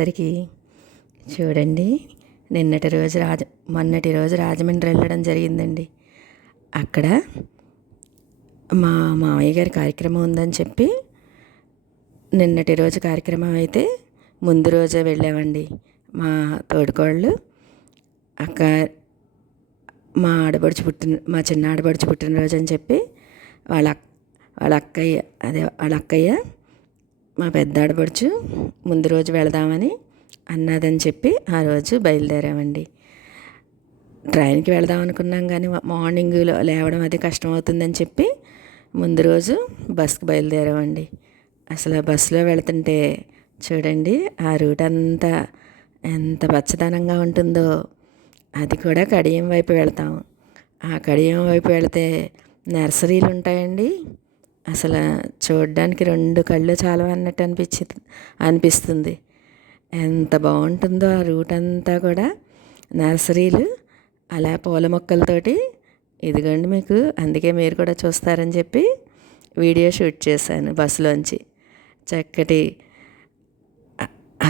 అందరికీ. చూడండి, మొన్నటి రోజు రాజమండ్రి వెళ్ళడం జరిగిందండి. అక్కడ మా మామయ్య గారి కార్యక్రమం ఉందని చెప్పి నిన్నటి రోజు కార్యక్రమం అయితే ముందు రోజే వెళ్ళామండి. మా తోడుకోళ్ళు అక్క మా చిన్న ఆడపడుచు పుట్టినరోజు అని చెప్పి వాళ్ళ అక్కయ్య మా పెద్ద ఆడపడుచు ముందు రోజు వెళదామని అన్నదని చెప్పి ఆ రోజు బయలుదేరామండి. ట్రైన్కి వెళదాం అనుకున్నాం కానీ మార్నింగ్లో లేవడం అది కష్టం అవుతుందని చెప్పి ముందు రోజు బస్కి బయలుదేరామండి. అసలు బస్సులో వెళుతుంటే చూడండి, ఆ రూట్ అంతా ఎంత పచ్చదనంగా ఉంటుందో. అది కూడా కడియం వైపు వెళ్తాం. ఆ కడియం వైపు వెళితే నర్సరీలు ఉంటాయండి. అసలు చూడడానికి రెండు కళ్ళు చాలు అన్నట్టు అనిపిస్తుంది. ఎంత బాగుంటుందో ఆ రూట్ అంతా కూడా నర్సరీలు, అలా పూల మొక్కలతోటి. ఇదిగోండి మీకు, అందుకే మీరు కూడా చూస్తారని చెప్పి వీడియో షూట్ చేశాను బస్సులోంచి. చక్కటి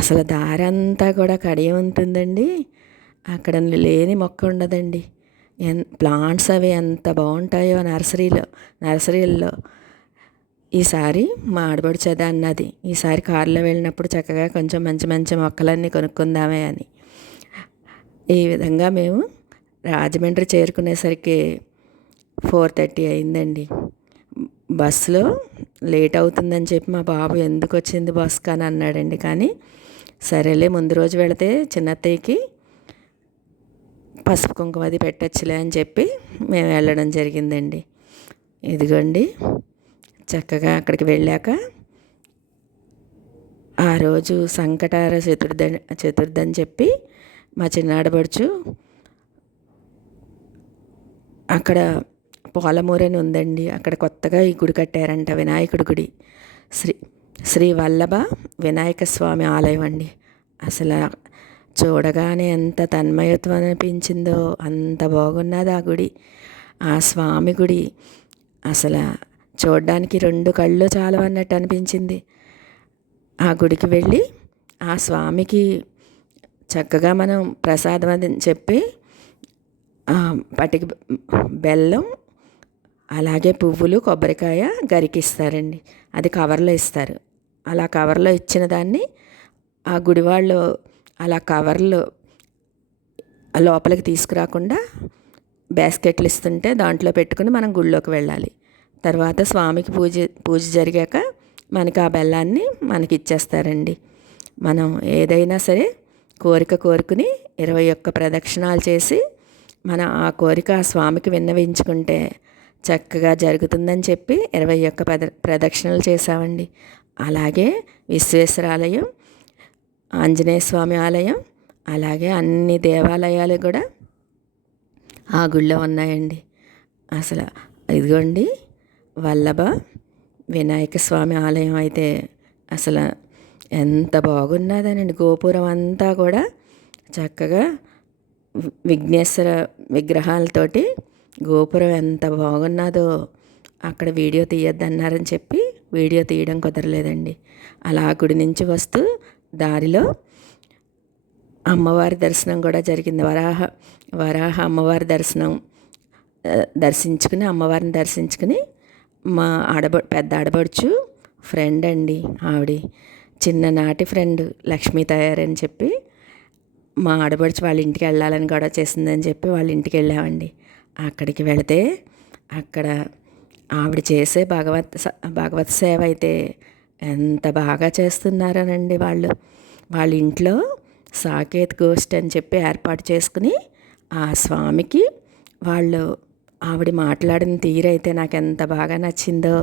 అసలు దారి అంతా కూడా కడియం ఉంటుందండి. అక్కడ లేని మొక్క ఉండదండి. ప్లాంట్స్ అవి ఎంత బాగుంటాయో నర్సరీల్లో. ఈసారి మా ఆడపడుచది అన్నది, ఈసారి కారులో వెళ్ళినప్పుడు చక్కగా కొంచెం మంచి మంచి మొక్కలన్నీ కొనుక్కుందామే అని. ఈ విధంగా మేము రాజమండ్రి చేరుకునేసరికి 4:30 అయిందండి. బస్సులో లేట్ అవుతుందని చెప్పి మా బాబు ఎందుకు వచ్చింది బస్ అని అన్నాడండి. కానీ సరేలే, ముందు రోజు వెళితే చిన్నత్తయ్యకి పసుపు కుంకుమ అది పెట్టచ్చులే అని చెప్పి మేము వెళ్ళడం జరిగిందండి. ఇదిగోండి, చక్కగా అక్కడికి వెళ్ళాక ఆ రోజు సంకటార చతుర్థి అని చెప్పి మా చిన్నాడపడుచు అక్కడ పోలమూరని ఉందండి. అక్కడ కొత్తగా ఈ గుడి కట్టారంట, వినాయకుడి గుడి. శ్రీ వల్లభ వినాయక స్వామి ఆలయం అండి. అసలు చూడగానే ఎంత తన్మయత్వం అనిపించిందో, అంత బాగున్నది ఆ గుడి. ఆ స్వామి గుడి అసలు చూడడానికి రెండు కళ్ళు చాలు అన్నట్టు అనిపించింది. ఆ గుడికి వెళ్ళి ఆ స్వామికి చక్కగా మనం ప్రసాదం అని చెప్పి పటికి బెల్లం, అలాగే పువ్వులు, కొబ్బరికాయ గరికిస్తారండి. అది కవర్లో ఇస్తారు. అలా కవర్లో ఇచ్చిన దాన్ని ఆ గుడి వాళ్ళు అలా కవర్లు లోపలికి తీసుకురాకుండా బాస్కెట్లు ఇస్తుంటే దాంట్లో పెట్టుకుని మనం గుళ్ళోకి వెళ్ళాలి. తర్వాత స్వామికి పూజ జరిగాక మనకి ఆ బెల్లాన్ని మనకి ఇచ్చేస్తారండి. మనం ఏదైనా సరే కోరుకుని 21 ప్రదక్షిణాలు చేసి మనం ఆ కోరిక ఆ స్వామికి విన్నవించుకుంటే చక్కగా జరుగుతుందని చెప్పి 21 ప్రదక్షిణలు చేసామండి. అలాగే విశ్వేశ్వర ఆలయం, ఆంజనేయ స్వామి ఆలయం, అలాగే అన్ని దేవాలయాలు కూడా ఆ గుళ్ళో ఉన్నాయండి. అసలు ఇదిగోండి, వల్లభ వినాయక స్వామి ఆలయం అయితే అసలు ఎంత బాగున్నదనండి. గోపురం అంతా కూడా చక్కగా విఘ్నేశ్వర విగ్రహాలతోటి గోపురం ఎంత బాగున్నదో. అక్కడ వీడియో తీయొద్దన్నారని చెప్పి వీడియో తీయడం కుదరలేదండి. అలా గుడి నుంచి వస్తూ దారిలో అమ్మవారి దర్శనం కూడా జరిగింది. వరాహ అమ్మవారి దర్శించుకుని అమ్మవారిని దర్శించుకుని మా పెద్ద ఆడబడుచు ఫ్రెండ్ అండి, ఆవిడ చిన్ననాటి ఫ్రెండ్ లక్ష్మీ తయారని చెప్పి మా ఆడబడుచు వాళ్ళ ఇంటికి వెళ్ళాలని గొడవ చేసిందని చెప్పి వాళ్ళ ఇంటికి వెళ్ళామండి. అక్కడికి వెళితే అక్కడ ఆవిడ చేసే భగవత్ సేవ అయితే ఎంత బాగా చేస్తున్నారనండి. వాళ్ళ ఇంట్లో సాకేత్ గోష్ఠి అని చెప్పి ఏర్పాటు చేసుకుని ఆ స్వామికి ఆవిడ మాట్లాడిన తీరైతే నాకు ఎంత బాగా నచ్చిందో.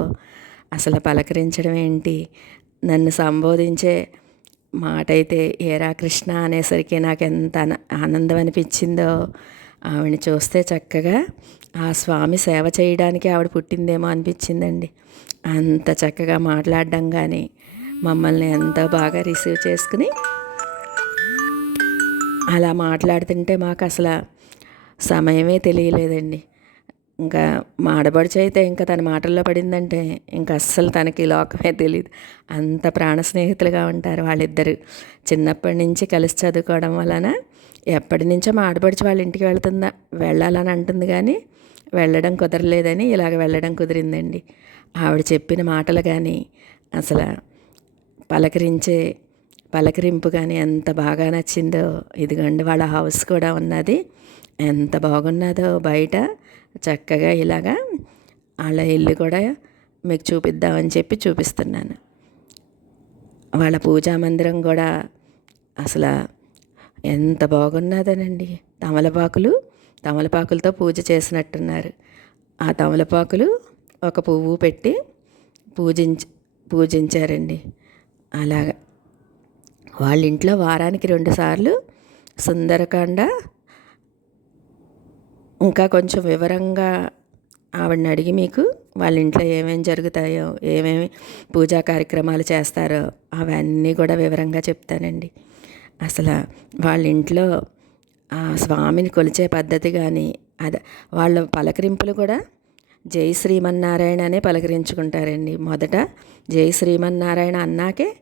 అసలు పలకరించడం ఏంటి, నన్ను సంబోధించే మాట అయితే ఏరా కృష్ణ అనేసరికి నాకు ఎంత ఆనందం అనిపించిందో. ఆవిడని చూస్తే చక్కగా ఆ స్వామి సేవ చేయడానికి ఆవిడ పుట్టిందేమో అనిపించిందండి. అంత చక్కగా మాట్లాడడం కానీ మమ్మల్ని ఎంతో బాగా రిసీవ్ చేసుకుని అలా మాట్లాడుతుంటే మాకు అసలు సమయమే తెలియలేదండి. ఇంకా మా ఆడపడుచు అయితే ఇంకా తన మాటల్లో పడిందంటే ఇంకా అస్సలు తనకి ఈ లోకమే తెలియదు. అంత ప్రాణ స్నేహితులుగా ఉంటారు వాళ్ళిద్దరు. చిన్నప్పటి నుంచి కలిసి చదువుకోవడం వలన ఎప్పటి నుంచో మా ఆడపడుచు వాళ్ళ ఇంటికి వెళ్ళాలని అంటుంది కానీ వెళ్ళడం కుదరలేదని ఇలాగ వెళ్ళడం కుదిరిందండి. ఆవిడ చెప్పిన మాటలు కానీ అసలు పలకరించే పలకరింపు కానీ ఎంత బాగా నచ్చిందో. ఇదిగోండి వాళ్ళ హౌస్ కూడా ఉన్నది. ఎంత బాగున్నదో బయట చక్కగా ఇలాగా వాళ్ళ ఇల్లు కూడా మీకు చూపిద్దామని చెప్పి చూపిస్తున్నాను. వాళ్ళ పూజా మందిరం కూడా అసలు ఎంత బాగున్నదోనండి. తమలపాకులతో పూజ చేసినట్టున్నారు. ఆ తమలపాకులు ఒక పువ్వు పెట్టి పూజించారండి. అలాగా వాళ్ళ ఇంట్లో వారానికి 2 సార్లు సుందరకాండ, ఇంకా కొంచెం వివరంగా ఆవిడని అడిగి మీకు వాళ్ళ ఇంట్లో ఏమేమి జరుగుతాయో, ఏమేమి పూజా కార్యక్రమాలు చేస్తారో అవన్నీ కూడా వివరంగా చెప్తానండి. అసలు వాళ్ళ ఇంట్లో ఆ స్వామిని కొలిచే పద్ధతి కానీ అదే వాళ్ళ పలకరింపులు కూడా జై శ్రీమన్నారాయణ అనే పలకరించుకుంటారండి. మొదట జై శ్రీమన్నారాయణ అన్నాకే